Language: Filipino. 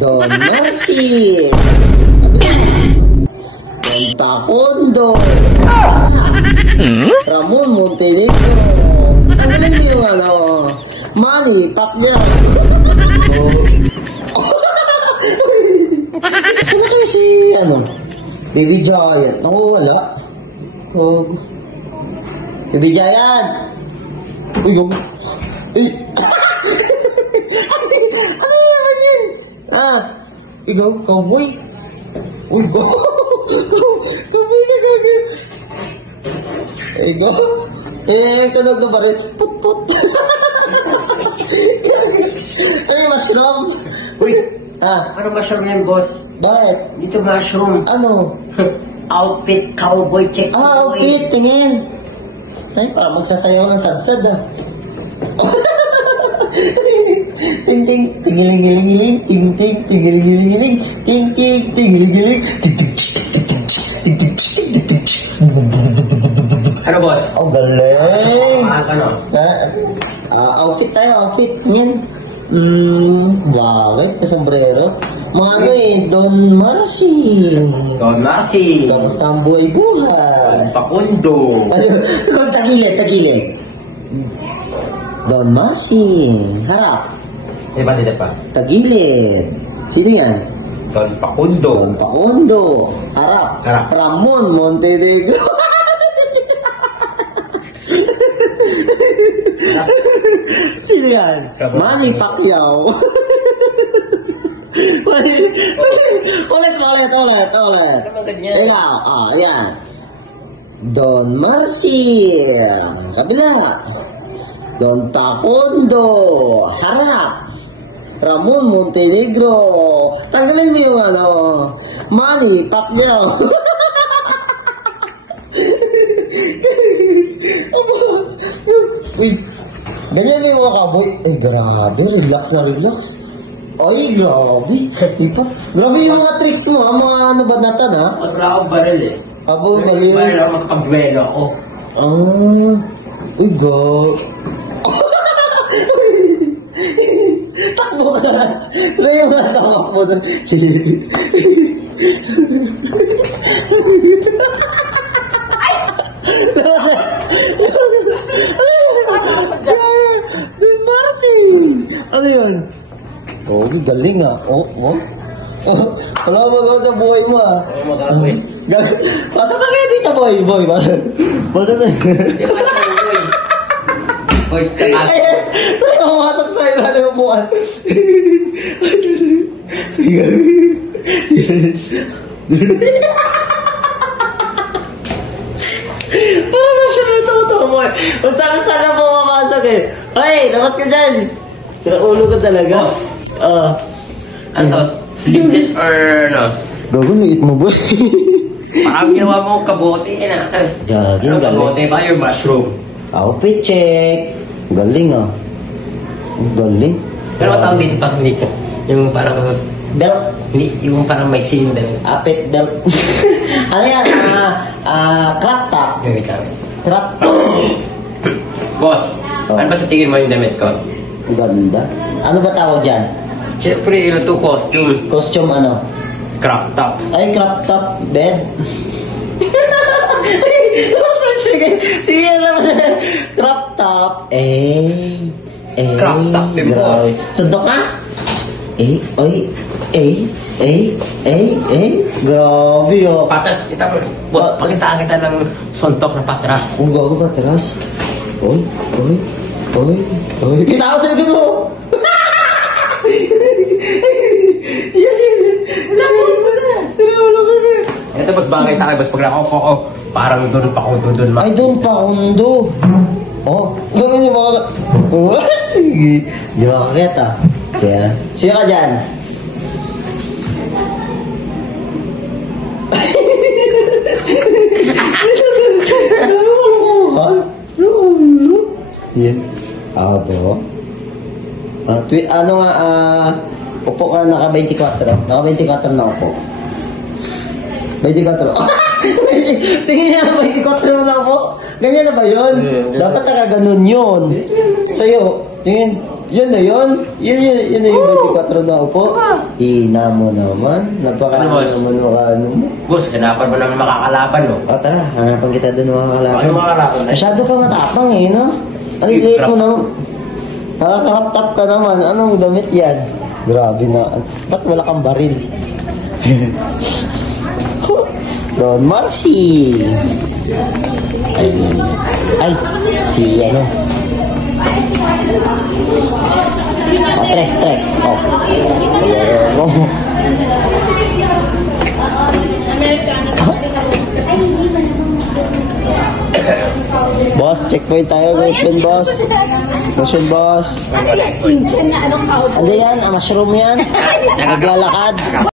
Don Mercy. Don Pacondo. Ramon Montenegro. Tanggalin mo yung ano, Manny Pacquiao. Saan na kayo si, ano, Baby Giant? Naku, wala. Baby Giant! Uy, gum... Uy! Ano yun? Ikaw, cowboy? Uy, cowboy na gagawin. Ikaw? Ang tunog na ba rin? Put-put. Ay, mushroom. Uy! Ano mushroom yan, boss? Bakit? Dito mushroom. Ano? Outfit, cowboy, check. Outfit, tingin. Ay, parang magsasayaw ng sadsad, Ting-ting, tingiling-giling-giling, ting-ting, tingiling-giling-giling, ting-ting, tingiling-giling, Ano, boss? Oh, galing. Ano? Outfit tayo, outfit. Tingin. Bakit? Sombrero. Mga ano Don Marcy. Don Marcy. Kamusta ang buhay-buhay? Pacondo. Kung tagilid. Don Marcy. Harap. Diba dito pa? Tagilid. Sino yan? Don Pacondo. Don Pacondo. Harap. Ramon Montenegro. Sino yan? Manny Pacquiao. Ulit. Ikaw, yan. Don Marcy. Kabila. Don Pacondo. Harap. Ramon Montenegro. Tanggalin mo yung ano, Manny Pacquiao. Uy, ganyan yung mga kaboy. Ay, grabe. Relax na relax. Ay, grabe. Grabe yung mga tricks mo, mga ano ba natin, ha? Wala akong baril eh. Abo, baril. Baril ako makapagwelo ako. Uy, God. Takbo ka na. Try yung mga tamakbo doon. Don Marcy! Ano yun? Oh, galing wala mo daw sa buhay mo Pasok na kayo dito, boy. Pasok na. Boy, taas. Tayo pumasok sa ilan ng upuan. Parang na siya natuto mo Sana po mamasok Hey, labas ka dyan. Sira ulo ka talaga. Ano? Sleepless or ano? Gago, liit mo ba? Parang ginawa mo kabote Gaging, galing. Kabote ba yung mushroom? Outfit check. Galing Galing. Pero matawag dito parang dito. Yung parang Belt. Yung parang may cylinder. Pet belt. Ano yan? Crop top. Yung ikaw. Crop top. Boss, ano ba sa tingin mo yung damit ko? Ganda. Ano ba tawag dyan? Siyempre, yun ito costume. Costume ano? Crop top. Ay, crop top bed. Sige, crop top. Crop top, boss. Sundok ka? Grabe Patras, kita mo. Boss, pakitaan kita ng suntok na patras. Ang gago patras. Oy. Kita ko sa likod mo. Ito boss, bagay sa akin boss. Pag nakaupo ko, parang doon pa ako doon. Ay, doon pa undo. Ganyan yung mga... Gawakakit Sino ka dyan? Yan. Abo. Upo ka naka 24. Naka 24 na upo. 24. Tingin niya, 24 na po. Ganyan na ba yun? Dapat nakaganon yun. Sa'yo, tingin, yan na yun. Yan na yung 24 na upo. Ina mo naman. Napaka Ano, boss? naman ano mo. Boss, hanapan mo naman makakalaban, no? O tara, hanapan kita doon makakalaban. Ano makakalaban? Masyado ka matapang eh, no? Ang liit mo naman. Nakakrop top ka naman. Anong damit yan? Grabe na. Ba't wala kang baril? Don Marcy. Ay, si ano. Oh, Trex. Oh. Ayan mo. Boss, checkpoint tayo. Question, boss. Ano yan? Mushroom yan? Naglalakad.